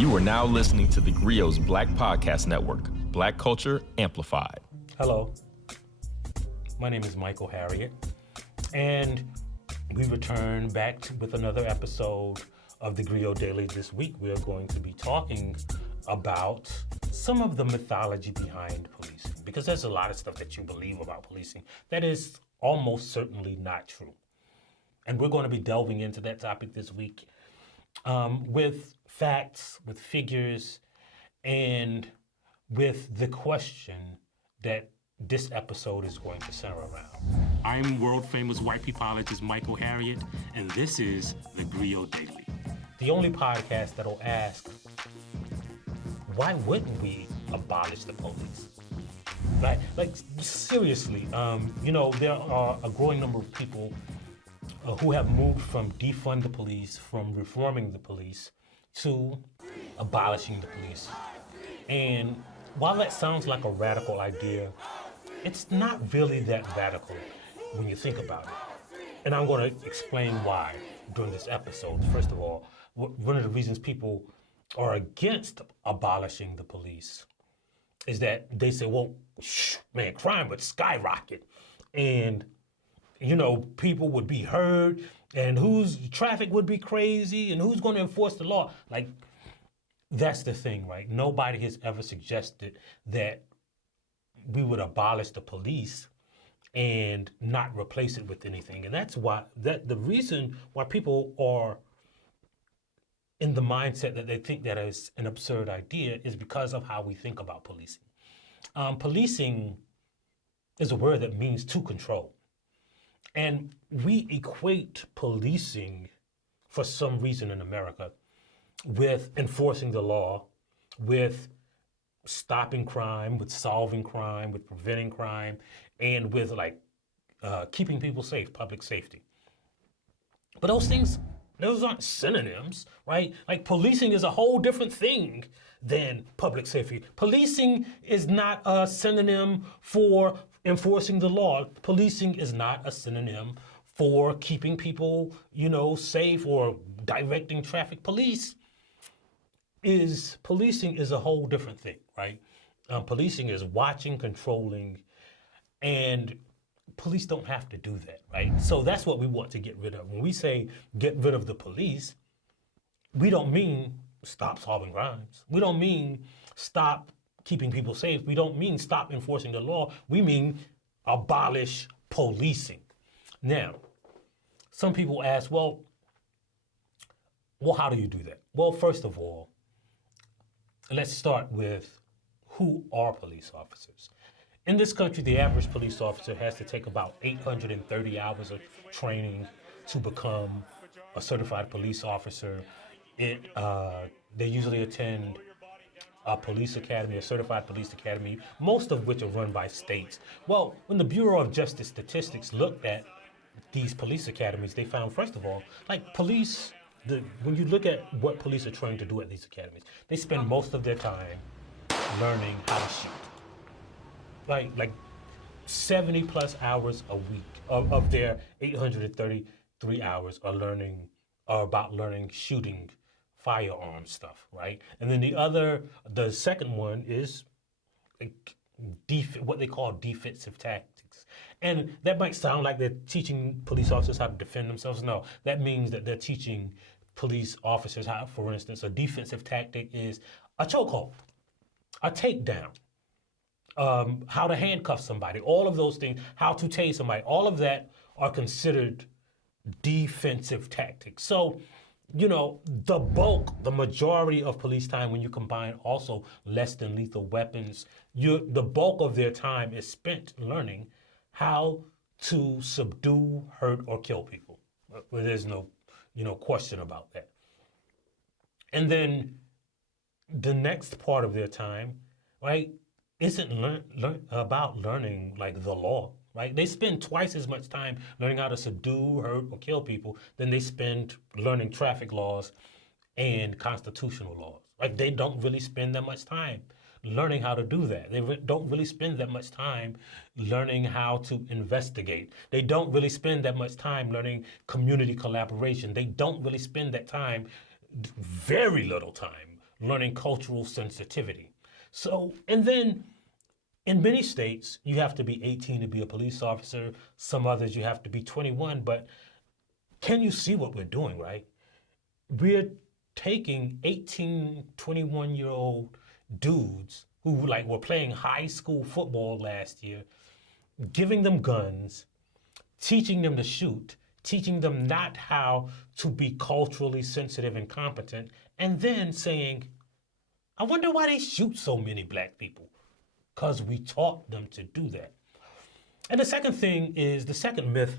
You are now listening to theGrio's Black Podcast Network, Black Culture Amplified. Hello, my name is Michael Harriot, and we return back with another episode of theGrio Daily. This week we are going to be talking about some of the mythology behind policing, because there's a lot of stuff that you believe about policing that is almost certainly not true. And we're going to be delving into that topic this week with facts, with figures, and with the question that this episode is going to center around. I'm world-famous white peopleologist Michael Harriot, and this is theGrio Daily, the only podcast that'll ask, why wouldn't we abolish the police? Right? Like, seriously, there are a growing number of people who have moved from defund the police, from reforming the police, to abolishing the police. And while that sounds like a radical idea, it's not really that radical when you think about it. And I'm going to explain why during this episode. First of all, one of the reasons people are against abolishing the police is that they say, well, man, crime would skyrocket. And people would be hurt, and traffic would be crazy, and who's going to enforce the law? Like, that's the thing, right? Nobody has ever suggested that we would abolish the police and not replace it with anything. And that's why, the reason why people are in the mindset that they think that is an absurd idea is because of how we think about policing. Policing is a word that means to control. And we equate policing, for some reason in America, with enforcing the law, with stopping crime, with solving crime, with preventing crime, and with keeping people safe, public safety. But those aren't synonyms, right? Like, policing is a whole different thing than public safety. Policing is not a synonym for enforcing the law. Policing is not a synonym for keeping people, safe or directing traffic. Policing is a whole different thing, right? Policing is watching, controlling, and police don't have to do that, right? So that's what we want to get rid of. When we say get rid of the police, we don't mean stop solving crimes. We don't mean stop keeping people safe. We don't mean stop enforcing the law. We mean abolish policing. Now, some people ask, well, how do you do that? Well, first of all, let's start with who are police officers. In this country, the average police officer has to take about 830 hours of training to become a certified police officer. They usually attend a police academy, a certified police academy, most of which are run by states. Well, when the Bureau of Justice Statistics looked at these police academies, they found, first of all, when you look at what police are trained to do at these academies, they spend most of their time learning how to shoot. Like 70 plus hours a week of their 833 hours are about learning shooting firearm stuff, right? And then the second one is what they call defensive tactics. And that might sound like they're teaching police officers how to defend themselves. No, that means that they're teaching police officers how, for instance, a defensive tactic is a chokehold, a takedown, how to handcuff somebody, all of those things, how to tase somebody, all of that are considered defensive tactics. So, the majority of police time, when you combine also less than lethal weapons, the bulk of their time is spent learning how to subdue, hurt, or kill people. Well, there's no, question about that. And then the next part of their time, right, isn't about learning the law, right? They spend twice as much time learning how to subdue, hurt, or kill people than they spend learning traffic laws and constitutional laws. Like, they don't really spend that much time learning how to do that. They don't really spend that much time learning how to investigate. They don't really spend that much time learning community collaboration. They don't really spend that time, very little time, learning cultural sensitivity. So, and then in many states, you have to be 18 to be a police officer. Some others, you have to be 21. But can you see what we're doing, right? We're taking 18, 21-year-old dudes who like were playing high school football last year, giving them guns, teaching them to shoot, teaching them not how to be culturally sensitive and competent, and then saying, I wonder why they shoot so many black people. Because we taught them to do that. And the second myth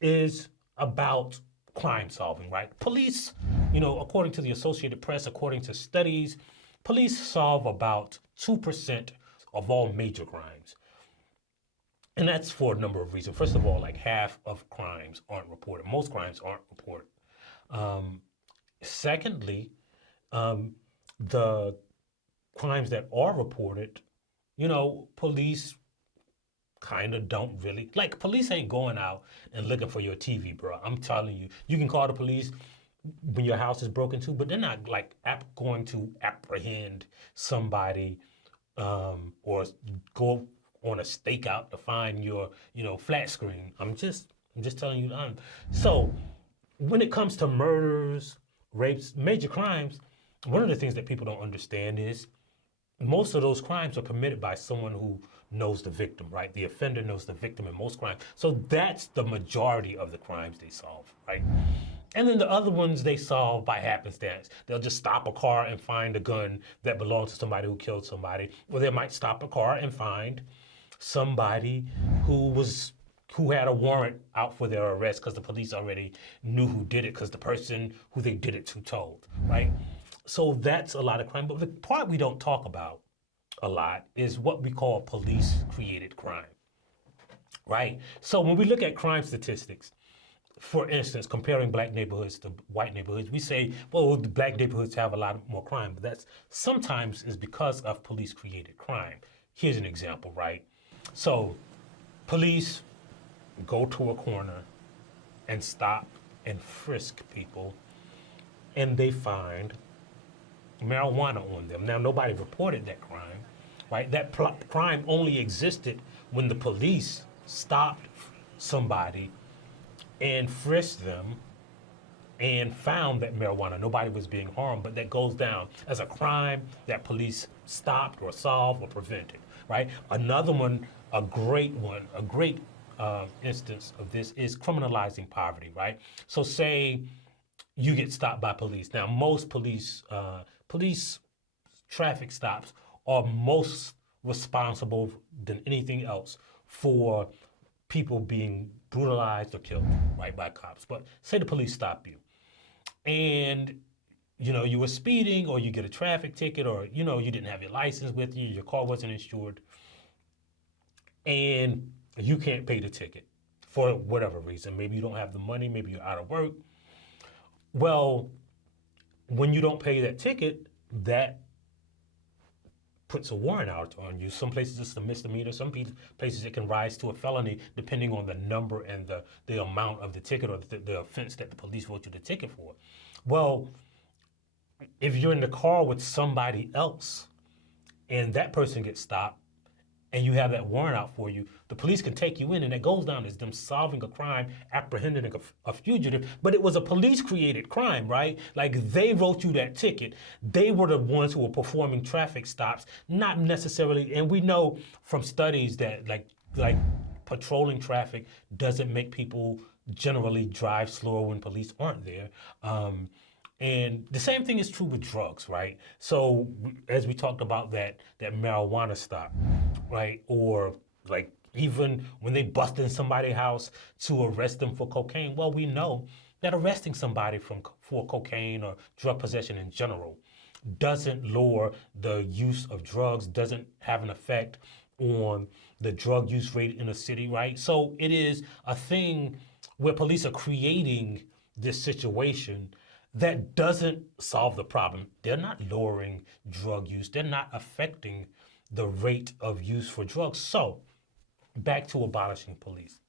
is about crime solving, right? Police, according to the Associated Press, according to studies, police solve about 2% of all major crimes. And that's for a number of reasons. First of all, like half of crimes aren't reported. Most crimes aren't reported. Secondly, the crimes that are reported, police kind of don't really, like police ain't going out and looking for your TV, bro. I'm telling you, you can call the police when your house is broken into, but they're not like going to apprehend somebody or go on a stakeout to find your, flat screen. I'm just telling you. So when it comes to murders, rapes, major crimes, one of the things that people don't understand is most of those crimes are committed by someone who knows the victim, right? The offender knows the victim in most crimes. So that's the majority of the crimes they solve, right? And then the other ones they solve by happenstance. They'll just stop a car and find a gun that belongs to somebody who killed somebody. Or they might stop a car and find somebody who had a warrant out for their arrest because the police already knew who did it because the person who they did it to told, right? So that's a lot of crime. But the part we don't talk about a lot is what we call police-created crime, right? So when we look at crime statistics, for instance, comparing black neighborhoods to white neighborhoods, we say, well, the black neighborhoods have a lot more crime, but that's sometimes is because of police-created crime. Here's an example, right? So police go to a corner and stop and frisk people, and they find marijuana on them. Now, nobody reported that crime, right? That crime only existed when the police stopped somebody and frisked them and found that marijuana. Nobody was being harmed, but that goes down as a crime that police stopped or solved or prevented, right? Another one, a great instance of this is criminalizing poverty, right? So say you get stopped by police. Now, most police traffic stops are most responsible than anything else for people being brutalized or killed, right, by cops. But say the police stop you and, you were speeding or you get a traffic ticket or, you didn't have your license with you, your car wasn't insured, and you can't pay the ticket for whatever reason. Maybe you don't have the money, maybe you're out of work. Well, when you don't pay that ticket, that puts a warrant out on you. Some places it's a misdemeanor. Some places it can rise to a felony depending on the number and the amount of the ticket or the offense that the police wrote you the ticket for. Well, if you're in the car with somebody else and that person gets stopped and you have that warrant out for you, the police can take you in, and it goes down as them solving a crime, apprehending a fugitive, but it was a police-created crime, right? Like, they wrote you that ticket. They were the ones who were performing traffic stops, not necessarily, and we know from studies that, like patrolling traffic doesn't make people generally drive slower when police aren't there. And the same thing is true with drugs, right? So as we talked about that marijuana stop, right? Or like even when they bust in somebody's house to arrest them for cocaine, well, we know that arresting somebody for cocaine or drug possession in general doesn't lower the use of drugs, doesn't have an effect on the drug use rate in a city, right? So it is a thing where police are creating this situation that doesn't solve the problem. They're not lowering drug use. They're not affecting the rate of use for drugs. So back to abolishing police.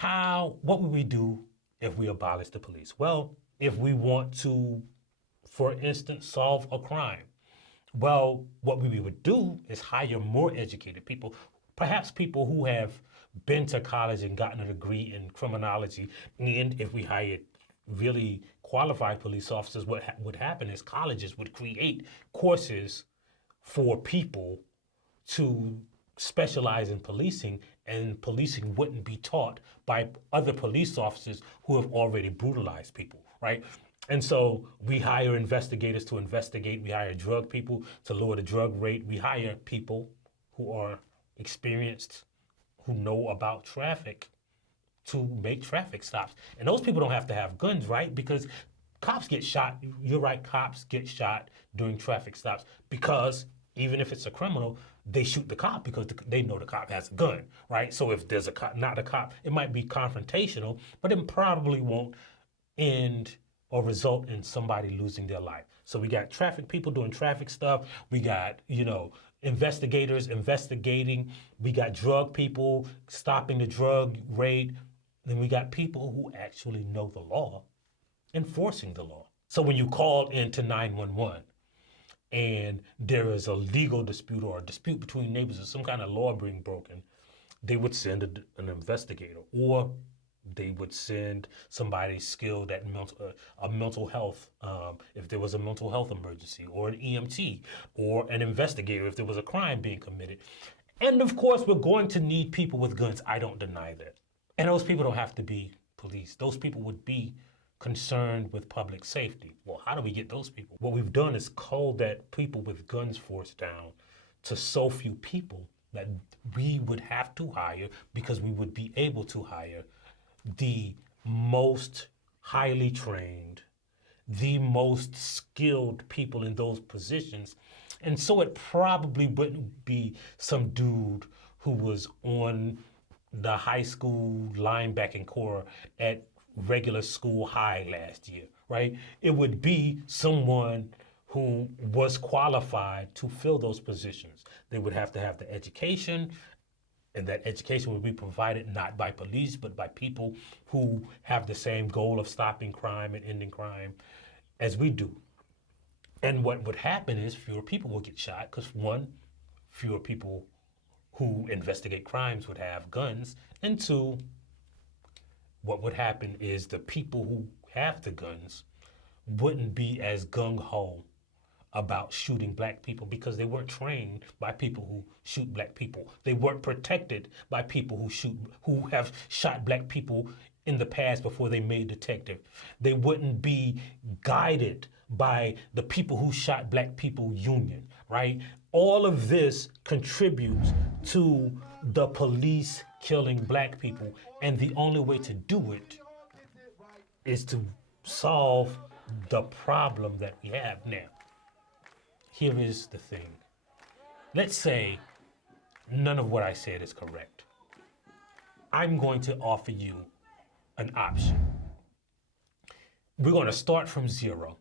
What would we do if we abolish the police? Well, if we want to for instance, solve a crime? Well, what we would do is hire more educated people, perhaps people who have been to college and gotten a degree in criminology. And if we hired really qualified police officers, what would happen is colleges would create courses for people to specialize in policing, and policing wouldn't be taught by other police officers who have already brutalized people, right? And so we hire investigators to investigate. We hire drug people to lower the drug rate. We hire people who are experienced, who know about traffic, to make traffic stops. And those people don't have to have guns, right? Because cops get shot. You're right, cops get shot during traffic stops because even if it's a criminal, they shoot the cop because they know the cop has a gun, right? So if there's a cop, not a cop, it might be confrontational, but it probably won't end or result in somebody losing their life. So we got traffic people doing traffic stuff. We got, investigators investigating. We got drug people stopping the drug rate. Then we got people who actually know the law, enforcing the law. So when you call into 911 and there is a legal dispute or a dispute between neighbors or some kind of law being broken, they would send an investigator, or they would send somebody skilled at mental health, if there was a mental health emergency, or an EMT, or an investigator if there was a crime being committed. And of course, we're going to need people with guns. I don't deny that. And those people don't have to be police. Those people would be concerned with public safety. Well, how do we get those people? What we've done is cull that people with guns force down to so few people that we would have to hire, because we would be able to hire the most highly trained, the most skilled people in those positions. And so it probably wouldn't be some dude who was on the high school linebacking corps at regular school high last year, right? It would be someone who was qualified to fill those positions. They would have to have the education, and that education would be provided not by police, but by people who have the same goal of stopping crime and ending crime as we do. And what would happen is fewer people will get shot because, one, fewer people who investigate crimes would have guns, and two, what would happen is the people who have the guns wouldn't be as gung-ho about shooting black people because they weren't trained by people who shoot black people. They weren't protected by people who have shot black people in the past before they made detective. They wouldn't be guided by the people who shot black people union, right? All of this contributes to the police killing black people, and the only way to do it is to solve the problem that we have now. Here is the thing. Let's say none of what I said is correct. I'm going to offer you an option. We're going to start from zero,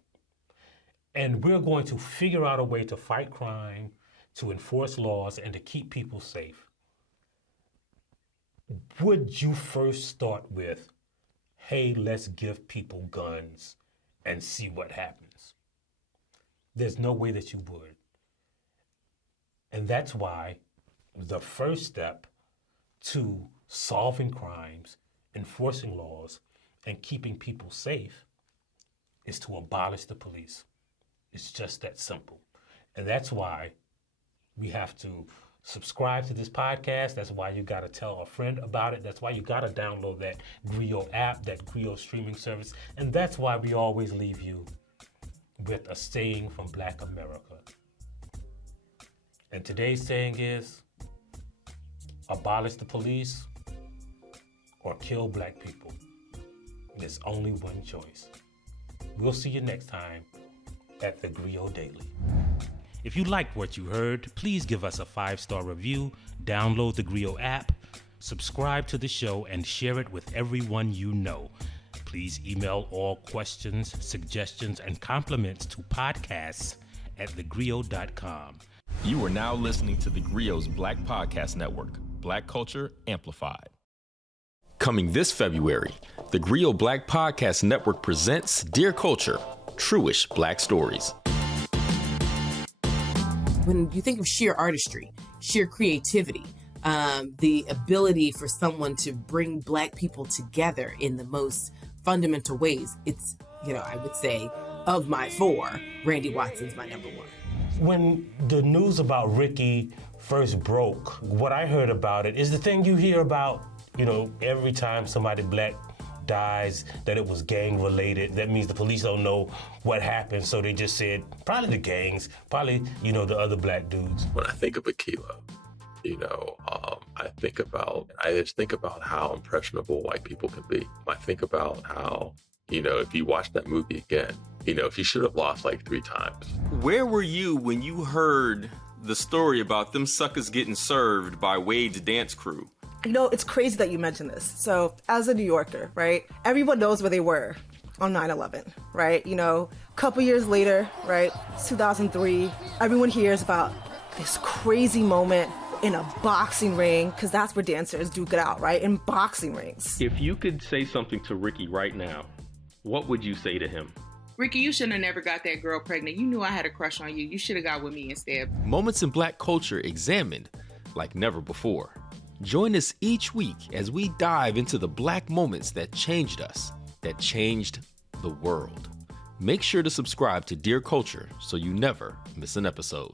and we're going to figure out a way to fight crime, to enforce laws, and to keep people safe. Would you first start with, hey, let's give people guns and see what happens? There's no way that you would. And that's why the first step to solving crimes, enforcing laws, and keeping people safe is to abolish the police. It's just that simple. And that's why we have to subscribe to this podcast. That's why you got to tell a friend about it. That's why you got to download that GRIO app, that GRIO streaming service. And that's why we always leave you with a saying from Black America. And today's saying is, abolish the police or kill black people. There's only one choice. We'll see you next time at the GRIO Daily. If you liked what you heard, please give us a 5-star review, download the GRIO app, subscribe to the show, and share it with everyone you know. Please email all questions, suggestions, and compliments to podcasts@thegrio.com. You are now listening to the GRIO's Black Podcast Network, Black Culture Amplified. Coming this February, the GRIO Black Podcast Network presents Dear Culture, truish Black stories. When you think of sheer artistry, sheer creativity, the ability for someone to bring Black people together in the most fundamental ways, it's, I would say, of my four, Randy Watson's my number one. When the news about Ricky first broke, what I heard about it is the thing you hear about, every time somebody Black dies, that it was gang related. That means the police don't know what happened, so they just said, probably the gangs, probably, the other Black dudes. When I think of Akilah, I just think about how impressionable white people can be. I think about how, if you watch that movie again, she should have lost like 3 times. Where were you when you heard the story about them suckers getting served by Wade's dance crew? It's crazy that you mentioned this. So as a New Yorker, right, everyone knows where they were on 9/11, right? A couple years later, right, 2003, everyone hears about this crazy moment in a boxing ring, because that's where dancers duke it out, right, in boxing rings. If you could say something to Ricky right now, what would you say to him? Ricky, you shouldn't have never got that girl pregnant. You knew I had a crush on you. You should have got with me instead. Moments in Black culture examined like never before. Join us each week as we dive into the Black moments that changed us, that changed the world. Make sure to subscribe to Dear Culture so you never miss an episode.